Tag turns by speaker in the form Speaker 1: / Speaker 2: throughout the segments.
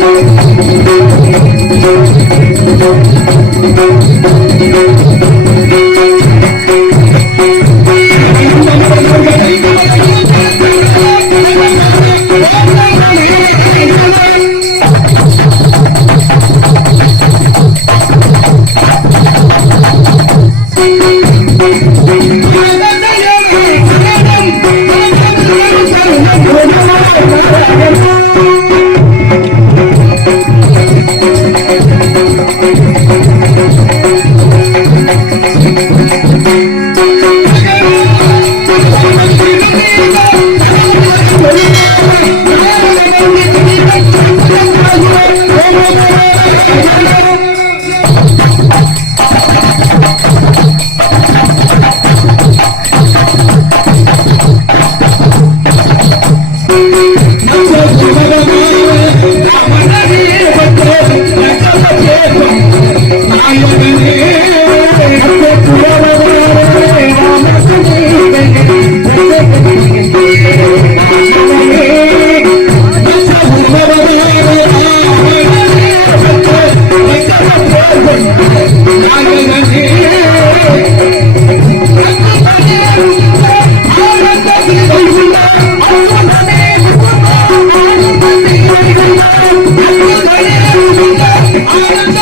Speaker 1: Thank you.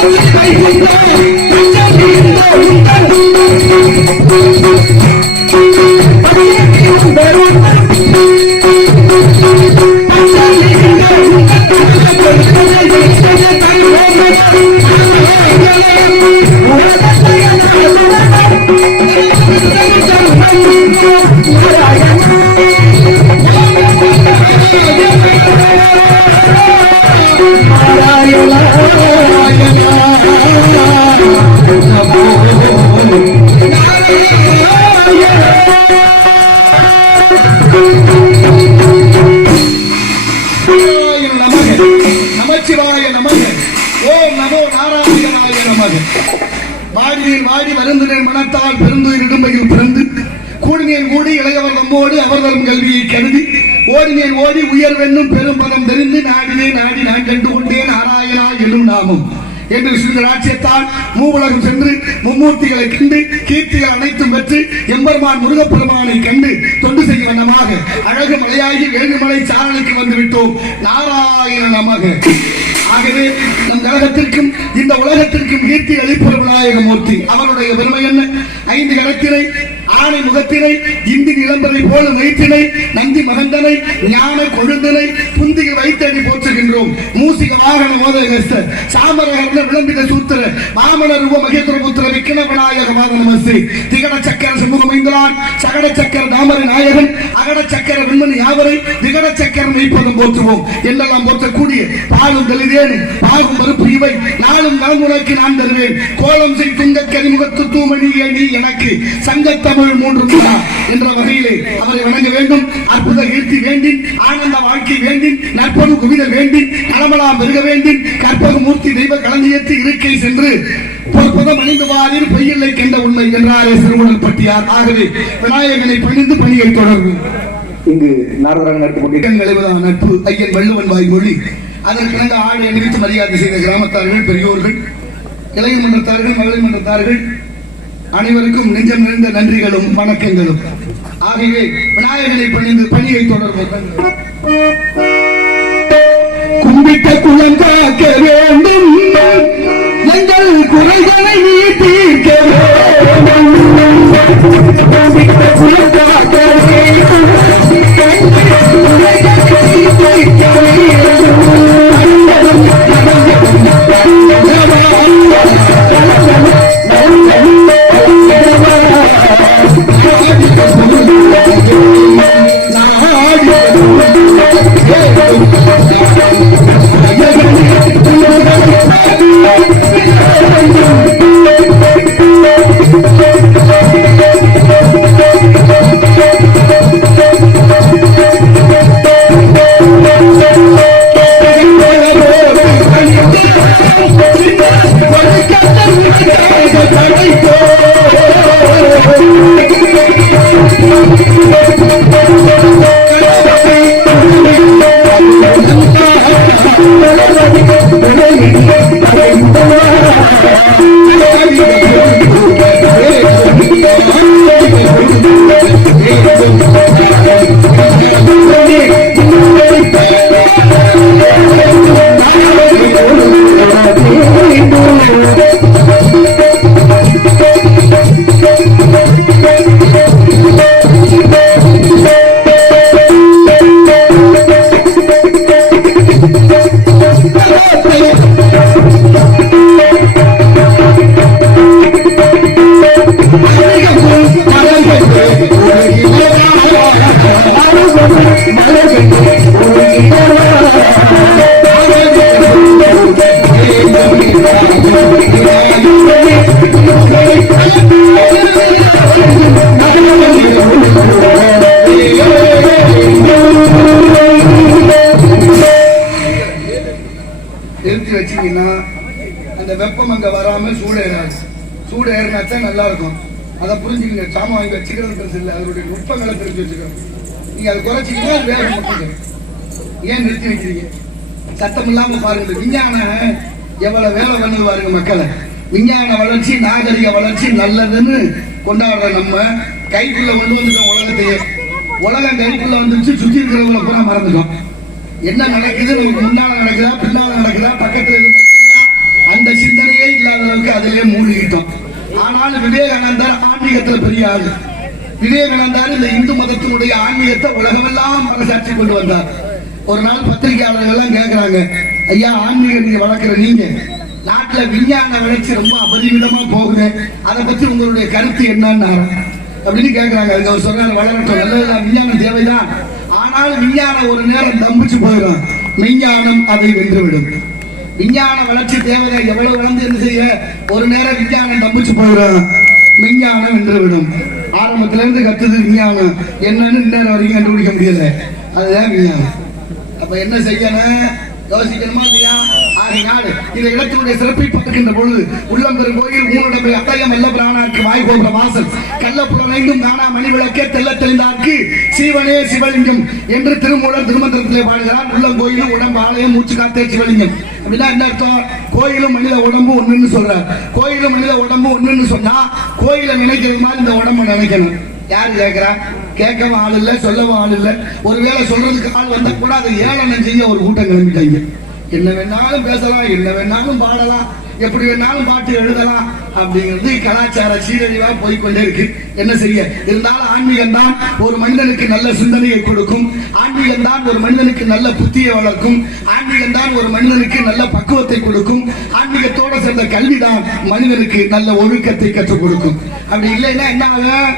Speaker 1: நமக நமச்சிவாய நமக. ஓம் நமோ நாராயணாய நமக. வாடினேன் வாடி வருந்தினேன் மனத்தால் பெருந்துயிர் இடும்பையில் பிறந்து கூடினேன் கூடி இளையவர் நம்மோடு அவர் கல்வியை கருதி ஓடினேன் ஓடி உயர்வென்னும் பெரும் பதம் தெரிந்து நாடினேன் நாடி நான் கண்டு கொண்டேன் நாராயணா என்னும் நாமம். என்று சிறிது ராட்சியத்தால் மூவுலகம் சென்று மும்மூர்த்திகளை கண்டு கீர்த்திகள் அனைத்தும் பெற்று எம்பெருமான் முருகப்பெருமானை கண்டு தொண்டு செய்யும் வண்ணமாக அழகு மலையாகி வேண்டுமலை சாரணைக்கு வந்துவிட்டோம். நாராயண நமக. ஆகவே நம் கழகத்திற்கும் இந்த உலகத்திற்கும் கீர்த்தி அளிப்பவர் விநாயகமூர்த்தி. அவருடைய பெருமை என்ன? ஐந்து கரத்தினை ஆணை முகத்தினை இந்தி நிலம்பரை போல வைத்தினை நந்தி மகந்தனை ஞான கொழுந்தனை புந்திகை வைத்தடி போற்றுகின்றோம். மூசிக வாகன மோதகஸ்த சாமரகர்ண விளம்பித சூத்திர மாமன ரூப மகேந்திர புத்திர விக்கின விநாயக நமஸ்தே திகட சக்கர சண்முகமைந்தலான் சகட சக்கர தாமர நாயகன் அகட சக்கர விண்மணி யாவரை திகட சக்கர வைப்பதும் போற்றுவோம். என்றெல்லாம் போற்றக்கூடிய பாலும் தலிதேனும் பாகும் மறுப்பு இவை நாளும் நலமுறைக்கு நான் தருவேன். கோலம் செய் துங்க முகத்து தூமணியே நீ எனக்கு சங்கத்தமிழ் மூன்று விழா என்ற வகையிலே அவரை வணங்க வேண்டும். அற்புத கீர்த்தி வேண்டின் ஆனந்த வாழ்க்கை வேண்டின் நற்பது குவித வேண்டின் நலமலாம் பெருக வேண்டின் கற்பக மூர்த்தி தெய்வ களஞ்சியத்து இருக்கை சென்று பொற்பதம் அணிந்து வாரில் பொய்யில்லை கண்ட உண்மை என்றாரே சிறுவனர் பட்டியார். ஆகவே விநாயகனை பணிந்து பணியை தொடர்வு
Speaker 2: இங்கு நடத்தக்கூடிய
Speaker 1: இடம் விளைவதான நட்பு ஐயன் வள்ளுவன் வாய்மொழி அதற்கிணங்க ஆடை அணிவித்து மரியாதை செய்த கிராமத்தார்கள் பெரியோர்கள் இளைய மன்றத்தார்கள் மகளிர் மன்றத்தார்கள் அனைவருக்கும் நெஞ்சம் நிறைந்த நன்றிகளும் வணக்கங்களும். ஆகவே விநாயகரை பணிந்து பணியை தொடர்வோம். கும்பிட்ட குழந்தாக்க வேண்டும். எங்கள் குறைகளை நீ தீர்க்க கும்பிட்ட குழந்தாக்க வேண்டும். நல்லா இருக்கும். அதை புரிஞ்சுக்கங்க. சாமான் வாங்கி வச்சுக்கிறது பெருசு இல்லை. அதனுடைய நுட்பங்களை தெரிஞ்சு வச்சுக்கணும் நீங்க அதை குறைச்சிக்கிட்டா அது வேலை ஏன் நிறுத்தி வைக்கிறீங்க? சத்தம் இல்லாம பாருங்க. விஞ்ஞான விஞ்ஞானம் எவ்வளவு வேலை பண்ணுது பாருங்க மக்களை. விஞ்ஞான வளர்ச்சி நாகரிக வளர்ச்சி நல்லதுன்னு கொண்டாடுற நம்ம கைக்குள்ள கொண்டு வந்துட்டோம் உலகத்தையே. உலகம் கைக்குள்ள வந்துச்சு சுத்தி இருக்கிறவங்களை பூரா மறந்துட்டோம். என்ன நடக்குது? நமக்கு முன்னால நடக்குதா? பின்னால நடக்குதா? பக்கத்துல எதுவும் அந்த சிந்தனையே இல்லாத அளவுக்கு அதிலே மூழ்கிட்டோம். ஆனாலும் விவேகானந்தர் ஆன்மீகத்தில் பெரிய ஆள் விவேகானந்தர் இந்த இந்து மதத்தினுடைய ஆன்மீகத்தை உலகமெல்லாம் மனசாட்சி கொண்டு வந்தார். ஒரு நாள் பத்திரிகையாளர்கள் எல்லாம் கேட்கிறாங்க ஐயா ஆன்மீகம் நீங்க வளர்க்குற நீங்க. நாட்டுல விஞ்ஞான வளர்ச்சி ரொம்ப அபரிமிதமா போகுது. அதை பத்தி உங்களுடைய கருத்து என்னன்னு அப்படின்னு கேட்கிறாங்க அதுக்கு அவர் சொன்னார் வளரட்டும். நல்லதுதான். விஞ்ஞானம் தேவைதான். ஆனாலும் விஞ்ஞானம் ஒரு நேரம் தம்பிச்சு போயிடும். விஞ்ஞானம் அதை வென்றுவிடும். விஞ்ஞான வளர்ச்சி தேவையை எவ்வளவு வளர்ந்து என்ன செய்ய? ஒரு நேரம் விஞ்ஞானம் தம்பிச்சு போயிடும். விஞ்ஞானம் வென்றுவிடும் ஆரம்பத்துல இருந்து கத்துது விஞ்ஞானம். என்னன்னு இன்னும் வரைக்கும் கண்டுபிடிக்க முடியல. அதுதான் விஞ்ஞானம். அப்ப என்ன செய்யணும்? யோசிக்கணுமா இல்லையா? ஆகையினால் இந்த இடத்தினுடைய சிறப்பை பார்க்கின்ற பொழுது உள்ளம் பெரும் கோயில் மூணுடம்பை அத்தயம் வெள்ள பிராணாருக்கு வாய் போகிற வாசல். கள்ளப்புறம் நானா மணி விளக்கே தெல்ல தெளிந்தார்க்கு சீவனே சிவலிங்கம் என்று திருமூலர் திருமந்திரத்திலே பாடுகிறார். உள்ளம் கோயிலும் உடம்பு ஆலயம் மூச்சு காத்தே சிவலிங்கம். அப்படின்னா என்ன அர்த்தம்? கோயிலும் மனித உடம்பு ஒண்ணுன்னு சொல்றார். கோயிலும் மனித உடம்பு ஒண்ணுன்னு சொன்னா கோயிலை நினைக்கிறது மாதிரி இந்த உடம்பை நினைக்கணும். யார் கேக்குறா கேட்கவும் ஆள் இல்லை சொல்லவும் ஆள் இல்ல. ஒருவேளை சொல்றதுக்கு ஆள் வந்தா கூட அதை ஏளனம் செய்ய ஒரு கூட்டம் கிளம்பிட்டாங்க. என்ன வேணாலும் பேசலாம் என்ன வேணாலும் பாடலாம் எப்படி வேணாலும் பாட்டு எழுதலாம் அப்படிங்கிறது கலாச்சார சீரழிவா போய்க்கொண்டே இருக்கு. என்ன செய்ய? இருந்தாலும் ஆன்மீகம் தான் ஒரு மனிதனுக்கு நல்ல சிந்தனையை கொடுக்கும். ஆன்மீகம் தான் ஒரு மனிதனுக்கு நல்ல புத்தியை வளர்க்கும். ஆன்மீகம் தான் ஒரு மனிதனுக்கு நல்ல பக்குவத்தை கொடுக்கும். ஆன்மீகத்தோட சேர்ந்த கல்விதான் மனிதனுக்கு நல்ல ஒழுக்கத்தை கற்றுக் கொடுக்கும். அப்படி இல்லைன்னா என்ன ஆகும்?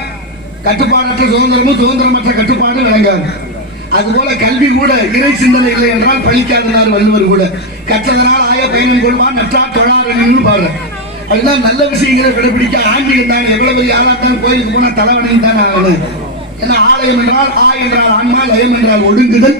Speaker 1: கட்டுப்பாடற்ற சுதந்திரமும் சுதந்திரமற்ற கட்டுப்பாடு விளங்காது. அதுபோல கல்வி கூட இறை சிந்தனை இல்லை என்றால் பழிக்காதனார் வள்ளுவர் கூட. கற்றதனால் ஆய பயணம் கொள்வான் நற்றார் தொழாரணின்னு பாடுற அதுதான் நல்ல விஷயங்களை கடைபிடிக்க ஆன்மீகம் தானே. எவ்வளவு பெரிய கோயிலுக்கு போனா தலைவனையும் தான் ஆகணும். ஏன்னா ஆலயம் என்றால் ஆ என்றால் ஆன்மா லயம் என்றால் ஒடுங்குதல்.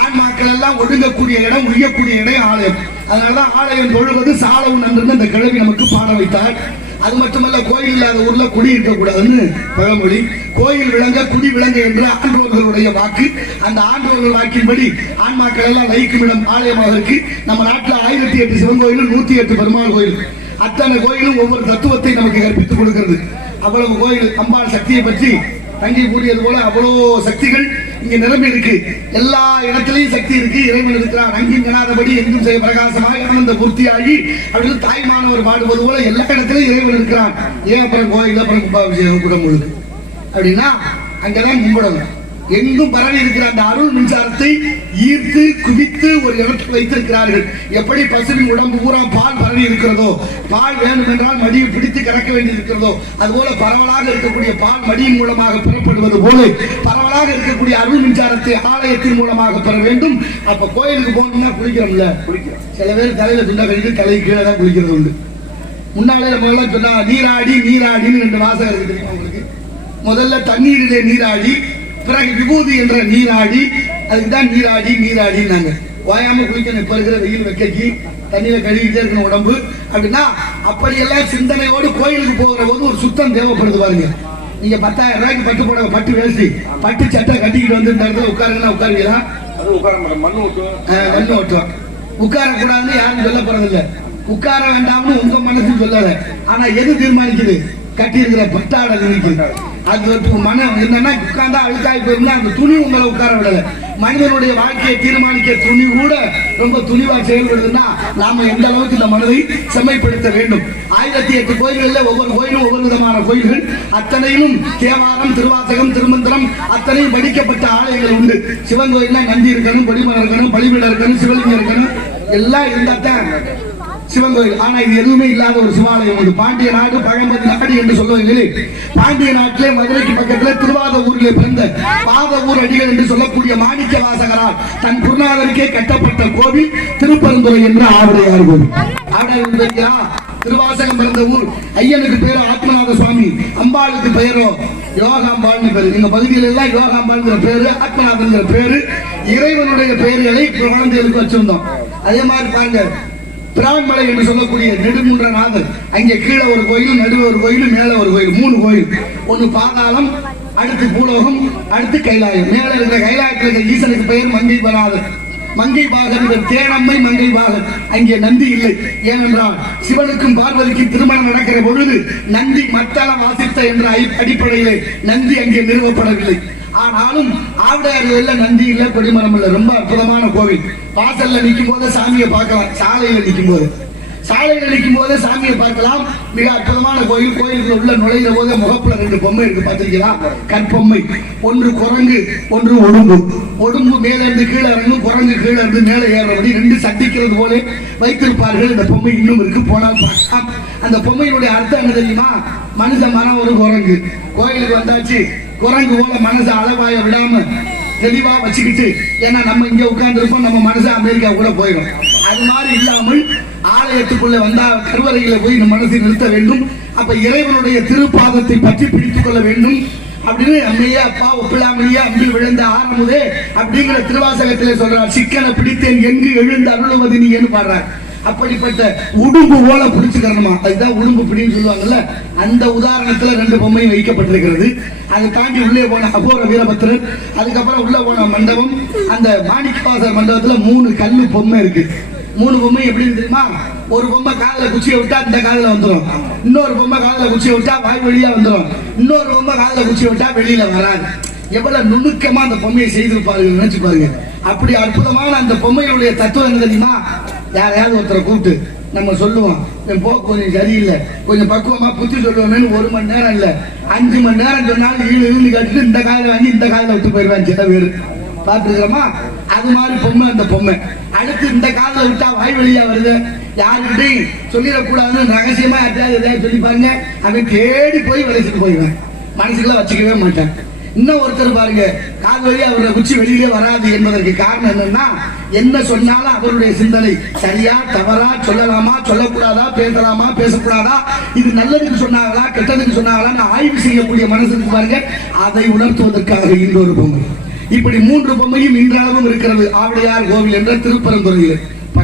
Speaker 1: ஆன்மாக்கள் எல்லாம் ஒடுங்கக்கூடிய இடம் உய்யக்கூடிய இடம் ஆலயம். அதனாலதான் ஆலயம் தொழுவது சாலவும் நன்று அந்த கிழவி நமக்கு பாட வைத்தார். அது மட்டுமல்ல கோயில் இல்லாத ஊர்ல குடி இருக்கக்கூடாதுன்னு பழமொழி. கோயில் விளங்க குடி விளங்க என்று ஆண்டோர்களுடைய வாக்கு. அந்த ஆண்டோர்கள் வாக்கின்படி ஆன்மாக்கள் எல்லாம் லயிக்கும் இடம் ஆலயமாக இருக்கு. நம்ம நாட்டில் ஆயிரத்தி எட்டு சிவன் கோயிலும் நூத்தி எட்டு பெருமாள் கோயில் அத்தனை கோயிலும் ஒவ்வொரு தத்துவத்தை நமக்கு கற்பித்துக் கொடுக்கிறது. அவ்வளவு கோயில் அம்பாள் சக்தியை பற்றி தங்கி கூடியது போல அவ்வளோ சக்திகள் இங்க நிரம்பி இருக்கு. எல்லா இடத்திலையும் சக்தி இருக்கு. இறைவன் இருக்கிறான். அங்கும் கணாதபடி எங்கும் செய்ய பிரகாசமாக ஆனந்த பூர்த்தியாகி அப்படின்னு தாய்மானவர் பாடுவது போல எல்லா இடத்திலையும் இறைவன் இருக்கிறான். ஏன் அப்புறம் கோயில் அப்புறம் கும்பாபிஷேகம் குடம் முழுது அப்படின்னா அங்கதான் கும்பிடணும். எங்கும் பரவி இருக்கிற அந்த அருள் மின்சாரத்தை ஈர்த்து குவித்து ஒரு இடத்தில் வைத்திருக்கிறார்கள். எப்படி பசுவின் உடம்பு பூரா பால் பரவி இருக்கிறதோ பால் வேண்டும் என்றால் மடியை பிடித்து கறக்க வேண்டி இருக்கிறதோ அதுபோல பரவலாக இருக்கக்கூடிய பால் மடியின் மூலமாக பெறப்படுவது போல பரவலாக இருக்கக்கூடிய அருள் மின்சாரத்தை ஆலயத்தின் மூலமாக பெற வேண்டும். அப்ப கோயிலுக்கு போகணும்னா குளிக்கிறோம்ல.
Speaker 2: குளிக்கிறோம்.
Speaker 1: சில பேர் தலையில துண்டா கழித்து தலை கீழே தான் குளிக்கிறது உண்டு. முன்னாலே நம்ம சொன்னா நீராடி நீராடின்னு ரெண்டு வாசகம் இருக்கு தெரியுமா உங்களுக்கு? முதல்ல தண்ணீரிலே நீராடி பிறகு விபூதி என்ற நீராடி அதுக்கு தான் நீராடி நீராடினாங்க ஓயாம குளிக்கணும். இப்ப இருக்கிற வெயில் வெக்கைக்கு தண்ணியில கழுவிட்டே இருக்கணும் உடம்பு. அப்படின்னா அப்படியெல்லாம் சிந்தனையோடு கோயிலுக்கு போகிற போது ஒரு சுத்தம் தேவைப்படுது பாருங்க. நீங்க பத்தாயிரம் ரூபாய்க்கு பட்டு போட பட்டு வேஷ்டி பட்டு சட்டை கட்டிக்கிட்டு வந்து இந்த இடத்துல உட்காருங்கன்னா உட்காருவீங்களா?
Speaker 2: அது உட்கார மாட்டோம். மண்ணு ஊற்றும்
Speaker 1: கண்ணு ஓட்டுவான் உட்கார கூடாதுன்னு யாரும் சொல்ல போறதில்ல. உட்கார வேண்டாம்னு உங்க மனசு சொல்லல ஆனா எது தீர்மானிக்குது? கட்டி இருக்கிற பட்டாடை நினைக்குது. அது மனம் என்னன்னா உட்கார்ந்தா அழுக்காய் போயிருந்தா அந்த துணி உங்களை உட்கார விடல. மனிதனுடைய வாழ்க்கையை தீர்மானிக்க துணி கூட ரொம்ப துணிவா செயல்படுதுன்னா நாம எந்த அளவுக்கு இந்த மனதை செம்மைப்படுத்த வேண்டும்? ஆயிரத்தி எட்டு கோயில்கள்ல ஒவ்வொரு கோயிலும் ஒவ்வொரு விதமான கோயில்கள். அத்தனையிலும் தேவாரம் திருவாசகம் திருமந்திரம் அத்தனையும் படிக்கப்பட்ட ஆலயங்கள் உண்டு. சிவன் கோயில்னா நந்தி இருக்கணும் கொடிமரம் இருக்கணும் பலிபீடம் இருக்கணும் சிவலிங்கம் இருக்கணும். எல்லாம் இருந்தா தான் சிவன் கோயில். ஆனா இது எதுவுமே இல்லாத ஒரு சிவாலயம். இது பாண்டிய நாடு பழம்பதி நாடு என்று சொல்லுவீங்களே பாண்டிய நாட்டிலே மதுரைக்கு பக்கத்துல திருவாத ஊரிலே பிறந்த பாத ஊர் அடிகள் என்று சொல்லக்கூடிய மாணிக்க வாசகரால் தன் குருநாதருக்கே கட்டப்பட்ட கோவில் திருப்பரந்துரை என்று ஆவடையார் கோவில். ஆவுடையார் திருவாசகம் பிறந்த ஊர். ஐயனுக்கு பேரு ஆத்மநாத சுவாமி. அம்பாளுக்கு பெயரும் யோகாம்பாள்னு பேரு. எங்க பகுதியில எல்லாம் யோகாம்பாள்ங்கிற பேரு ஆத்மநாதங்கிற பேரு இறைவனுடைய பெயர்களை குழந்தைகளுக்கு வச்சிருந்தோம். அதே மாதிரி பாருங்க பிரான்மலை என்று சொல்லக்கூடிய நெடுங்குன்றநாதர் அங்கே கீழே ஒரு கோயிலும் நடுவே ஒரு கோயிலும் மேலே ஒரு கோயில் மூணு கோயில். ஒன்று பாதாளம் அடுத்து பூலோகம் அடுத்து கைலாயம். மேலே இருக்கிற கைலாயத்தில் இருக்கிற ஈசனுக்கு பெயர் மங்கை வராதர் மங்கை பாகன் இந்த தேனம்மை மங்கை பாகன் அங்கே நந்தி இல்லை. ஏனென்றால் சிவனுக்கும் பார்வதிக்கும் திருமணம் நடக்கிற பொழுது நந்தி மத்தள வாசித்த என்ற ஐ- அடிப்படையிலே நந்தி அங்கே நிறுவப்படவில்லை. ஆனாலும் ஆவிடையார்கள் நந்தி இல்ல கொடிமரம் இல்ல ரொம்ப அற்புதமான கோவில். வாசல்ல நிற்கும் போது சாமியை பார்க்கலாம். சாலையில நிற்கும் போது சாலையில நிற்கும் போது சாமியை பார்க்கலாம். மிக அற்புதமான கோயில். கோயிலுக்கு உள்ள நுழைந்த போது முகப்புல ரெண்டு பொம்மை இருக்கு பார்த்திருக்கீங்களா? கற்பொம்மை. ஒன்று குரங்கு ஒன்று ஒடும்பு ஒடும்பு மேல இருந்து கீழே இறங்கும் குரங்கு கீழே இருந்து மேலே ஏறுறபடி ரெண்டு சட்டிக்கிறது போல வைத்திருப்பார்கள். இந்த பொம்மை இன்னும் இருக்கு போனால் பார்க்கலாம். அந்த பொம்மையினுடைய அர்த்தம் என்ன தெரியுமா? மனுஷ மனம் ஒரு குரங்கு. கோயிலுக்கு வந்தாச்சு. குரங்கு போல மனசை அளவாய விடாம தெளிவா வச்சுக்கிட்டு ஏன்னா நம்ம இங்க உட்கார்ந்து இருப்போம் நம்ம மனசு அமெரிக்கா கூட போயிடும். அது மாதிரி இல்லாமல் ஆலயத்துக்குள்ள வந்தா கருவறையில போய் இந்த மனசை நிறுத்த வேண்டும். அப்ப இறைவனுடைய திருப்பாதத்தை பற்றி பிடித்துக் கொள்ள வேண்டும். அப்படின்னு அம்மையா அப்பா ஒப்பிலாமையே அம்பி விழுந்த ஆரம்பதே அப்படிங்கிற திருவாசகத்திலே சொல்றார் சிக்கனை பிடித்தேன் எங்கு எழுந்து அருளுவது நீ? என்று பாடுறார். அப்படிப்பட்ட உடும்பு போல பிடிச்சுக்கிறணுமா? அதுதான் உடும்பு பிடின்னு சொல்லுவாங்கல்ல? அந்த உதாரணத்துல ரெண்டு பொம்மையும் வைக்கப்பட்டிருக்கிறது. அதை தாண்டி உள்ளே போன அபோர வீரபத்திரன் அதுக்கப்புறம் உள்ள போன மண்டபம் அந்த மாணிக்கவாசர் மண்டபத்துல மூணு கல்லு பொம்மை இருக்கு. மூணு பொம்மை எப்படின்னு தெரியுமா? ஒரு பொம்மை காதல குச்சியை விட்டா இந்த காதல வந்துடும் இன்னொரு பொம்மை காதல குச்சியை விட்டா வாய் வெளியா வந்துடும் இன்னொரு பொம்மை காதல குச்சியை விட்டா வெளியில வராது. எவ்வளவு நுணுக்கமா அந்த பொம்மையை செய்திருப்பார்கள் நினைச்சு பாருங்க. அப்படி அற்புதமான அந்த பொம்மையுடைய தத்துவம் என்ன தெரியுமா? யாரையாவது ஒருத்தரை கூப்பிட்டு நம்ம சொல்லுவோம்? என் போக்கு கொஞ்சம் சரியில்லை. கொஞ்சம் பக்குவமாக புத்தி சொல்லுவோமே ஒரு மணி நேரம் இல்லை. அஞ்சு மணி நேரம் சொன்னாலும் ஈழ ஈழு கட்டிட்டு இந்த காதில் வாங்கி இந்த காதில் விட்டு போயிடுவான் சில பேர். பார்த்துருக்கிறோமா? அது மாதிரி பொம்மை அந்த பொம்மை. அடுத்து இந்த காலத்தில் விட்டா வாய் வழியா வருது. யாருக்கிட்டையும் சொல்லிடக்கூடாதுன்னு ரகசியமா யார்ட்டையாவது எதையாவது சொல்லி பாருங்க. அவன் தேடி போய் விளைச்சிட்டு போயிடுவேன். மனசுக்குள்ள வச்சுக்கவே மாட்டேன். இன்னும் ஒருத்தர் பாருங்க கால் வழி அவரோட குச்சி வெளியிலே வராது என்பதற்கு காரணம் என்னன்னா என்ன சொன்னாலும் அவருடைய சிந்தனை சரியா தவறா சொல்லலாமா சொல்லக்கூடாதா பேசலாமா பேசக்கூடாதா இது நல்லதுக்கு சொன்னாங்களா கெட்டதுக்கு சொன்னாங்களா ஆய்வு செய்யக்கூடிய மனசுக்கு பாருங்க அதை உணர்த்துவதற்காக இன்னொரு பொம்மை. இப்படி மூன்று பொம்மையும் இன்றளவும் இருக்கிறது. ஆவிடையார் கோவில் என்ற திருப்பரந்துறையில்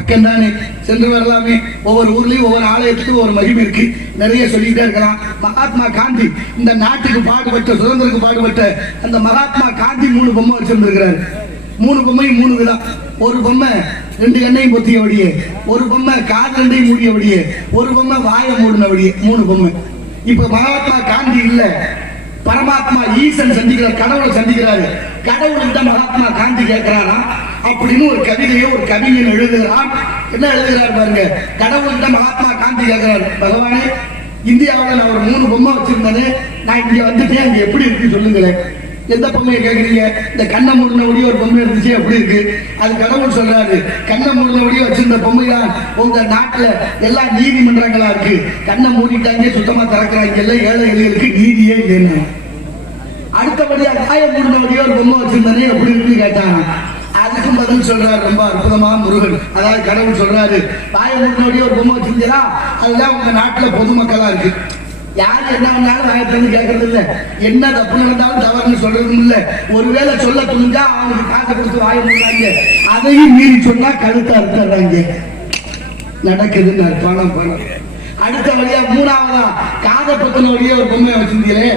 Speaker 1: பக்கம் சென்று வரலாமே. ஒவ்வொரு ஊர்லயும் ஒவ்வொரு ஆலயத்துக்கும் ஒரு மகிமை இருக்கு. நிறைய சொல்லிட்டே இருக்கலாம். மகாத்மா காந்தி இந்த நாட்டுக்கு பாடுபட்ட சுதந்திரத்துக்கு பாடுபட்ட அந்த மகாத்மா காந்தி மூணு பொம்மை வச்சிருந்திருக்கிறாரு. மூணு பொம்மையும் மூணு விதம். ஒரு பொம்மை ரெண்டு கண்ணையும் பொத்தியபடியே ஒரு பொம்மை காது ரெண்டையும் மூடியபடியே ஒரு பொம்மை வாயை மூடினபடியே மூணு பொம்மை. இப்ப மகாத்மா காந்தி இல்ல. பரமாத்மா ஈசன் சந்திக்கிறார் கடவுளை சந்திக்கிறாரு. கடவுள்கிட்ட மகாத்மா காந்தி கேட்கிறாரா? அப்படின்னு ஒரு கவிதையை ஒரு கவிஞன் எழுதுகிறான். என்ன எழுதுகிறார் பாருங்க. கடவுள்கிட்ட மகாத்மா காந்தி கேட்கிறார். பகவானே இந்தியாவில் நான் ஒரு மூணு பொம்மை வச்சிருந்தேன் நான் இங்க வந்துட்டேன். இங்க எப்படி இருக்கு சொல்லுங்களேன். எந்த பொம்மையை கேட்குறீங்க இந்த கண்ணை மூடினபடியே ஒரு பொம்மை இருந்துச்சு அப்படி இருக்கு. அது கடவுள் சொல்றாரு. கண்ணை மூடினபடியே வச்சிருந்த பொம்மை தான் உங்க நாட்டுல எல்லா நீதிமன்றங்களா இருக்கு. கண்ணை மூடிட்டாங்க சுத்தமா திறக்கிறாங்க. எல்லாம் ஏழை எளியருக்கு நீதியே இல்லைன்னு. அடுத்தபடியா காய மூடினபடியே ஒரு பொம்மை வச்சிருந்தானே எப்படி இருக்குன்னு கேட்டாங்க அதுக்கும் பதில் சொல்றாரு. ரொம்ப அற்புதமா முருகன். அதாவது கடவுள் சொல்றாரு காய மூடினபடியே ஒரு பொம்மை வச்சிருந்தீங்களா அதுதான் உங்க நாட்டுல பொதுமக்களா இருக்கு யார் என்ன பண்ணாலும் வாயத்திலிருந்து கேட்கறது இல்ல என்ன தப்பு நடந்தாலும் தவறுன்னு சொல்றதும் இல்ல. ஒருவேளை சொல்ல துணிஞ்சா அவனுக்கு காசை கொடுத்து வாய மூடுறாங்க. அதையும் மீறி சொன்னா கழுத்தை அறுத்துறாங்க நடக்குதுன்னு பணம் பணம். அடுத்த வழியா மூணாவதா? காதை பத்தின வழியே ஒரு பொம்மை வச்சிருந்தீங்களே.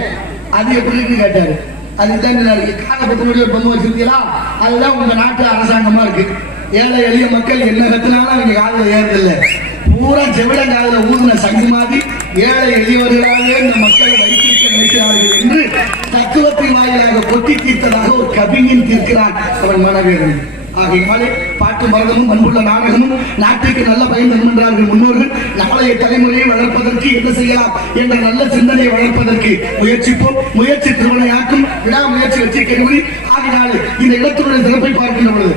Speaker 1: அது எப்படின்னு கேட்டாரு. அதுதான் இருக்கு காதை பத்தின வழியே ஒரு பொம்மை வச்சிருந்தீங்களா? அதுதான் உங்க நாட்டு அரசாங்கமா இருக்கு. ஏழை எளிய மக்கள் என்ன கத்துனாலும் அவங்க காதல ஏறதில்லை. பூரா செவிடங்காதுல ஊதின சங்கு மாதிரி ஏழை எளியவர்களாக இந்த மக்களை வைத்திருக்க நினைக்கிறார்கள் என்று தத்துவத்தின் வாயிலாக கொட்டி தீர்த்ததாக ஒரு கவிஞன் தீர்க்கிறான் அவன் மனவேதனை. ஆகையினாலே பாட்டு மரதமும் அன்புள்ள நாடகமும் நாட்டுக்கு நல்ல பயன் தரும் என்றார்கள் முன்னோர்கள். நாளைய தலைமுறையை வளர்ப்பதற்கு என்ன செய்யலாம் என்ற நல்ல சிந்தனையை வளர்ப்பதற்கு முயற்சிப்போம். முயற்சி திருமணையாக்கும் விடா முயற்சி வெற்றி கருவி ஆகினாலே இந்த இடத்தினுடைய சிறப்பை பார்க்கின்ற பொழுது.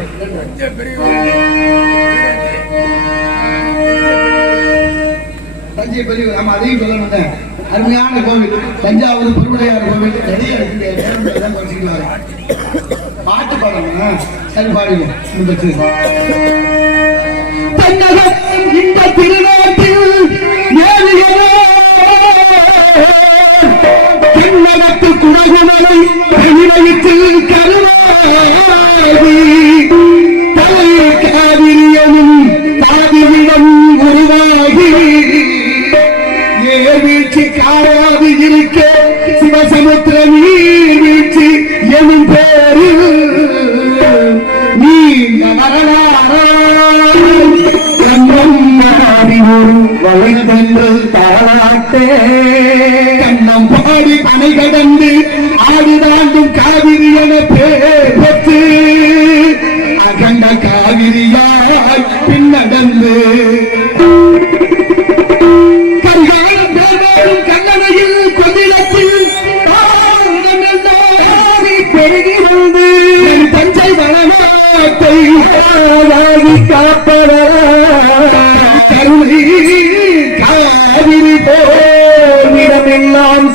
Speaker 1: தஞ்சை பெரிய நம்ம அதையும் சொல்ல மாட்டேன். அருமையான கோவில். தஞ்சாவூர் பெருமடையார் கோவில். நிறைய பாட்டு பாடணும்? சரி பாடுவோம் இந்த திருநாட்டில் தலை காவிரியமும் பாதியிடம் உருவாகி. ஏழ்வீழ்ச்சி காராது இருக்க. சிவசமுத்திர நீர்வீழ்ச்சி எனும் பேரில் நீங்க வளர்ந்தென்று தாளாட்டே கண்ணம் பாடி அணை கடந்து ஆடிதாண்டும் காவிரி என பேர் பெற்று அகண்ட காவிரியாய் பின்னடந்து. வாங்கி காப்பவர் கருணை காவிரி போவிடமெல்லாம்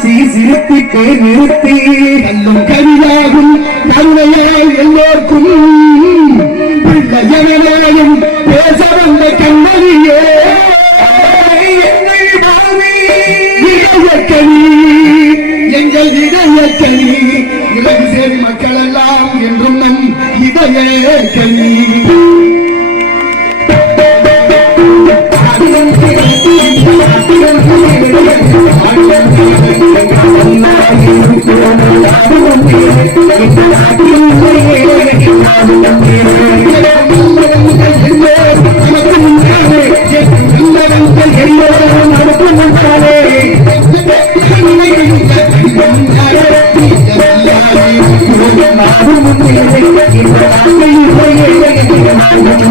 Speaker 1: சீசிருத்திக்கு நிறுத்தி கல்லும் கரியாகும் கருணையால் எல்லோர்க்கும். பிள்ளையனாயும் பேச வந்த பாவி இதயக்கனி எங்கள் இதயக்கனி இலகு சேரி மக்கள் எல்லாம் என்றும் நம் மயக்கணி நடக்கும் இதயக்கனி அமைதி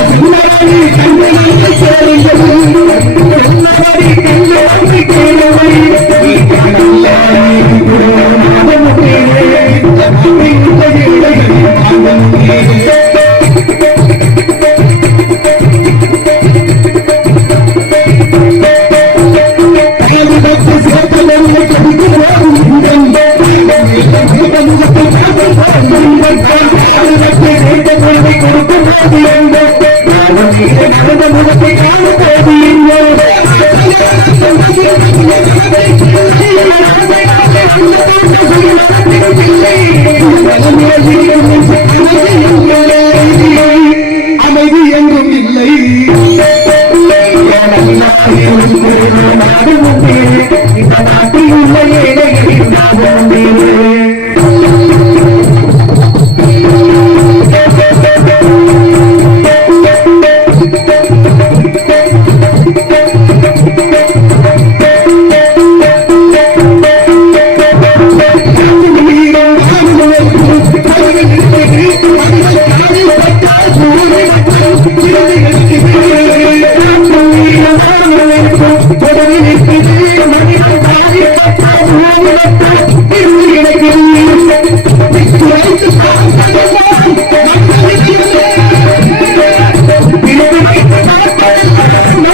Speaker 1: Okay. நாடு உண்டு